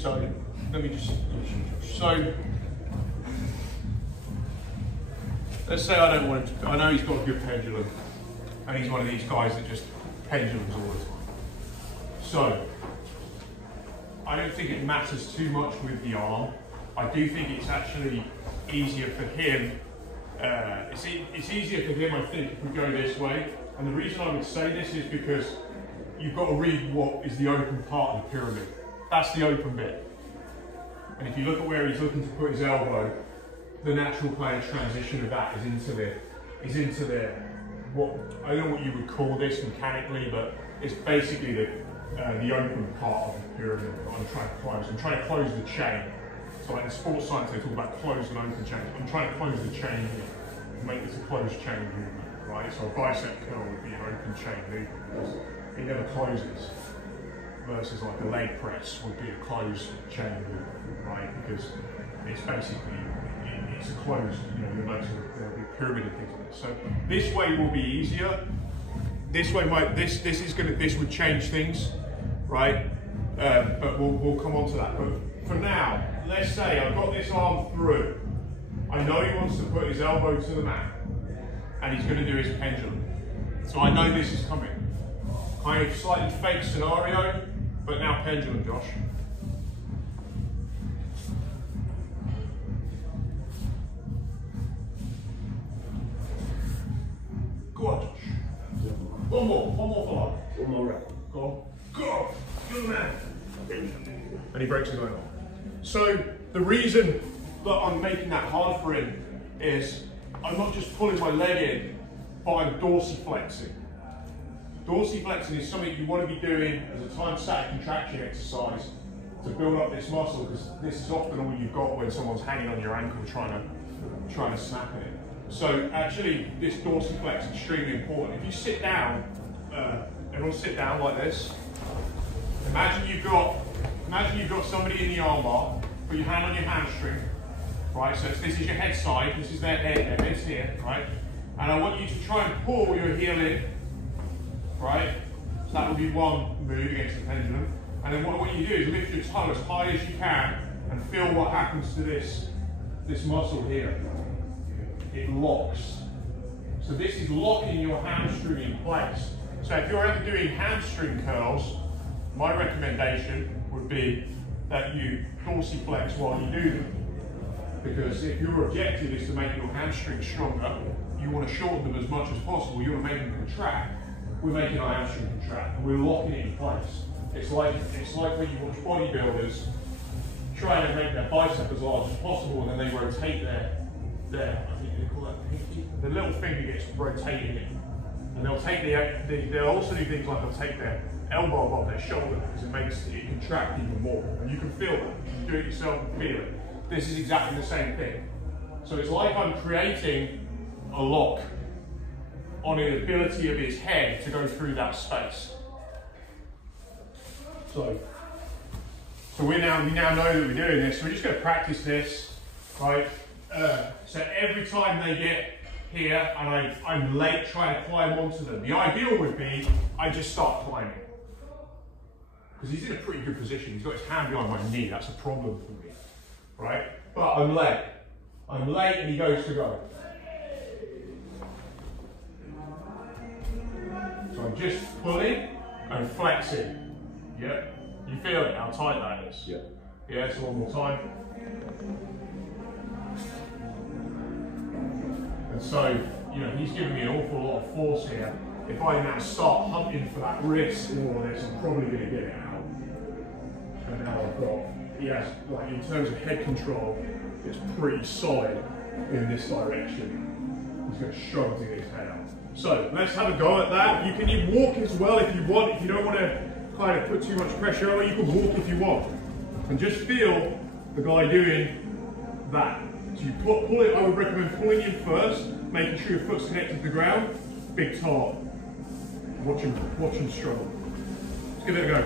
So let me just, so let's say I don't want him to, I know he's got a good pendulum and he's one of these guys that just pendulums all the time. So I don't think it matters too much with the arm. I do think it's actually easier for him. It's easier for him, I think, if we go this way. And the reason I would say this is because you've got to read what is the open part of the pyramid. That's the open bit. And if you look at where he's looking to put his elbow, the natural kind of transition of that is into the what I don't know what you would call this mechanically, but it's basically the open part of the pyramid that I'm trying to close. I'm trying to close the chain. So like in sports science, they talk about closed and open chains. I'm trying to close the chain here and make this a closed chain movement, right? So a bicep curl would be an open chain movement because it never closes. Versus like a leg press would be a closed chain movement, right? Because it's basically, it's a closed, you know, you'll notice there'll be a pyramid and things like this. So this way will be easier. This way this would change things, right? But we'll come on to that. But for now, let's say I've got this arm through. I know he wants to put his elbow to the mat and he's going to do his pendulum. So I know this is coming. Kind of slightly fake scenario, but now pendulum, Josh. Go on, Josh. One more follow. One more rep. Go, good man. And he breaks the going on. So the reason that I'm making that hard for him is I'm not just pulling my leg in, but I'm dorsiflexing. Dorsiflexing is something you want to be doing as a time static contraction exercise to build up this muscle, because this is often all you've got when someone's hanging on your ankle trying to snap it. So actually, this dorsiflex is extremely important. If you sit down, everyone sit down like this. Imagine you've got somebody in the armbar. Put your hand on your hamstring, right? So this is your head side. This is their head. Their head's here, right? And I want you to try and pull your heel in, right? So that will be one move against the pendulum. And then what you do is lift your toe as high as you can and feel what happens to this muscle here. It locks. So this is locking your hamstring in place. So if you're ever doing hamstring curls, my recommendation would be that you dorsiflex while you do them. Because if your objective is to make your hamstrings stronger, you want to shorten them as much as possible, you want to make them contract. We're making our hamstring contract and we're locking it in place. It's like when you watch bodybuilders trying to make their bicep as large as possible, and then they rotate their I think they call that pinky. The little finger gets rotated in. And they'll take they'll also do things like they'll take their elbow above their shoulder because it makes it contract even more. And you can feel that. You can do it yourself and feel it. This is exactly the same thing. So it's like I'm creating a lock on the ability of his head to go through that space. So we now know that we're doing this. So we're just going to practice this, right? So every time they get here and I'm late trying to climb onto them, the ideal would be I just start climbing. Because he's in a pretty good position. He's got his hand behind my knee. That's a problem for me, right? But I'm late. I'm late and he goes to go. So I'm just pulling and flexing. Yeah? You feel it, how tight that is? Yeah. Yeah, so one more time. And so, you know, he's giving me an awful lot of force here. If I now start hunting for that wrist and all of this, I'm probably going to get it out. And now I've got, yeah, like in terms of head control, it's pretty solid in this direction. He's going to struggle to get his head out. So let's have a go at that. You can even walk as well if you want. If you don't want to kind of put too much pressure on it, you can walk if you want. And just feel the guy doing that. So you pull it, I would recommend pulling in first, making sure your foot's connected to the ground. Big toe up. Watch him struggle. Let's give it a go.